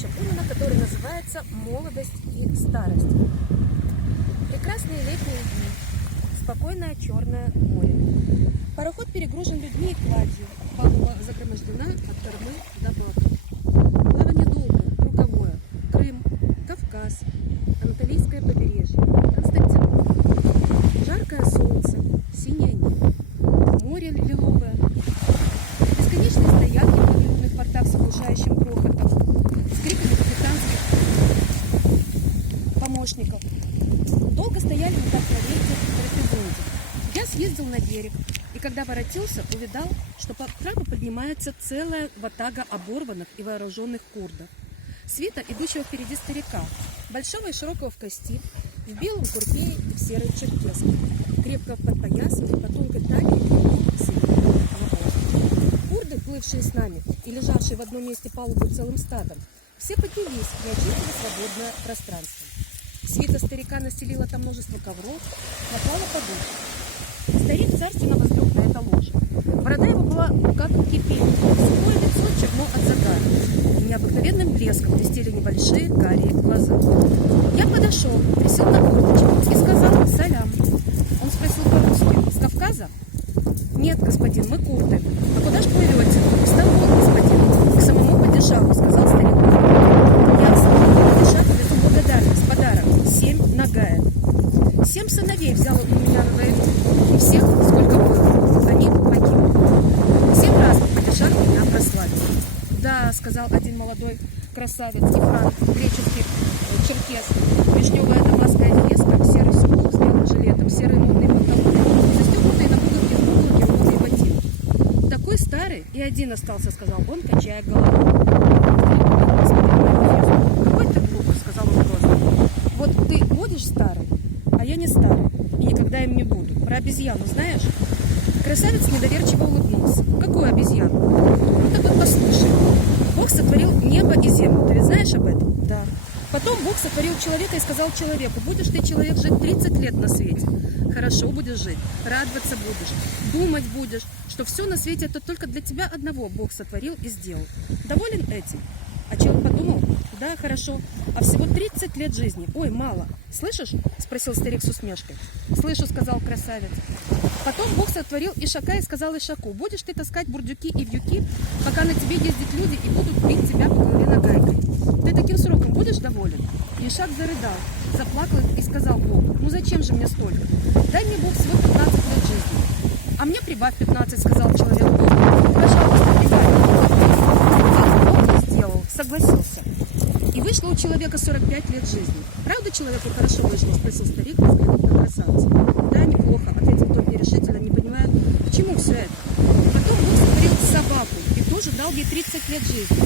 Чаплина, который называется «Молодость и старость». Прекрасные летние дни, спокойное черное море. Пароход перегружен людьми и кладью, палуба загромождена от кормы до бока. Плавание долгое, круговое. Крым, Кавказ, Анатолийское побережье, Константинополь. Жаркое солнце, синее небо, море лиловое. Бесконечные стоянки в павильонных портах с оглушающим грохотом, с криками капитанских помощников. Долго стояли мы так на ветер в трапезунде. Я съездил на берег, и когда воротился, увидал, что по трапу поднимается целая ватага оборванных и вооруженных курдов. Свита, идущего впереди старика, большого и широкого в кости, в белом курке и в серой черкеске, крепко подпоясанной по тонкой талии и сильной головой. Курды, плывшие с нами и лежавшие в одном месте палубы целым стадом, все поднялись и очистили свободное пространство. Свита старика настелила там множество ковров, наклала подушек. Старик царственно возлег на это ложе. Борода его была как кипень, сухое лицо черно от загара. И необыкновенным блеском блестели небольшие карие глаза. Я подошел, присел на корточки и сказал «Салям». Он спросил по-русски: «С Кавказа?» «Нет, господин, мы курды». «А куда ж плывете?» «В Стамбул, господин». «К самому падишаху», сказал старик. «Ясно. Падишаху везу благодарность, подарок. 7 нагая. 7 сыновей взял он у меня на войну, и всех, сколько было, они погибли. 7 раз падишах меня прославил». «Да», сказал один молодой красавец, Ифран, греческий черкес, вишневая дамасская феска, серый сюртук с белым жилетом, серые модные панталоны, застегнутые на пуговки рваные ботинки. «Такой старый и один остался», сказал он, качая головой. «Какой ты глупый», сказал он грозно. «Вот ты будешь старый, а я не старый, и никогда им не буду. Про обезьяну знаешь?» Красавец недоверчиво улыбнулся. «Какую обезьяну?» «Ну так вот послушай. Бог сотворил небо и землю. Ты ведь знаешь об этом?» «Да». «Потом Бог сотворил человека и сказал человеку: будешь ты, человек, жить 30 лет на свете. Хорошо будешь жить, радоваться будешь, думать будешь, что все на свете это только для тебя одного Бог сотворил и сделал. Доволен этим?» А человек подумал: «Да, хорошо. А всего 30 лет жизни. Ой, мало. Слышишь?» Спросил старик с усмешкой. «Слышу», сказал красавец. «Потом Бог сотворил Ишака и сказал Ишаку: будешь ты таскать бурдюки и вьюки, пока на тебе ездят люди и будут бить тебя по голове нагайкой. Ты таким сроком будешь доволен?» И Ишак зарыдал, заплакал и сказал Богу: «Ну зачем же мне столько? Дай мне Бог всего 15 лет жизни». «А мне прибавь 15, сказал человек Богу. «Пожалуйста, прибавь». Сделал, согласился. И вышло у человека 45 лет жизни. «Правда человеку хорошо вышло?» спросил старик, взглянув на красавца. «Да, неплохо», ответил тот нерешительно, не понимая, к чему все это. Потом Бог сотворил собаку и тоже дал ей 30 лет жизни.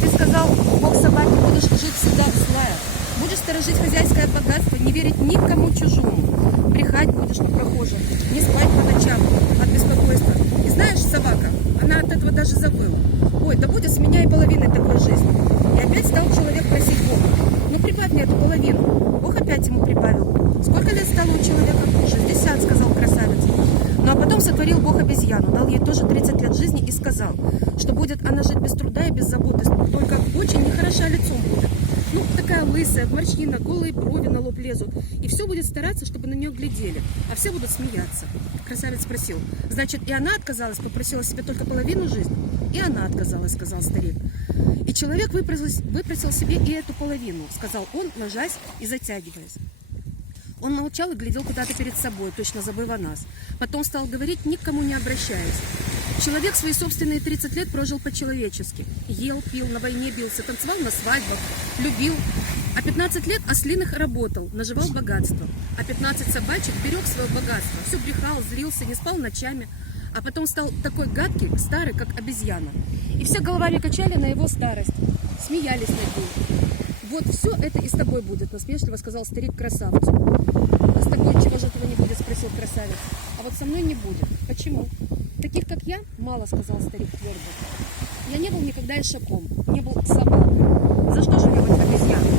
«Ты сказал, Бог собаки, будешь жить всегда злая, будешь сторожить хозяйское богатство, не верить никому чужому, брехать будешь на прохожих, не спать по ночам от беспокойства. И знаешь, собака, она от этого даже забыла. Ой, да будет с меня и половиной такой жизни». И опять стал человек просить Бога: «Ну прибавь мне эту половину». Бог опять ему прибавил. «Сколько лет стало у человека?» «60, сказал красавец. Ну а потом сотворил Бог обезьяну, дал ей тоже 30 лет жизни и сказал, что будет она жить без труда и без заботы, только очень нехороша лицом будет. Ну, такая лысая, морщина, голые брови на лоб лезут. И все будет стараться, чтобы на нее глядели, а все будут смеяться». Красавец спросил: «Значит, и она отказалась, попросила себе только половину жизни?» «И она отказалась», сказал старик. «И человек выпросил себе и эту половину», сказал он, ложась и затягиваясь. Он молчал и глядел куда-то перед собой, точно забыв о нас. Потом стал говорить, никому не обращаясь: «Человек свои собственные 30 лет прожил по-человечески. Ел, пил, на войне бился, танцевал на свадьбах, любил. А 15 лет ослиных работал, наживал богатство. А 15 собачек берег свое богатство, все брехал, злился, не спал ночами. А потом стал такой гадкий, старый, как обезьяна. И все головами качали на его старость, смеялись над ним. Вот все это и с тобой будет», насмешливо сказал старик красавцу. «А с тобой чего же этого не будет?» спросил красавец. «А вот со мной не будет». «Почему?» «Таких, как я, мало», сказал старик твердо. «Я не был никогда ишаком, не был собакой. За что же мне быть обезьяной?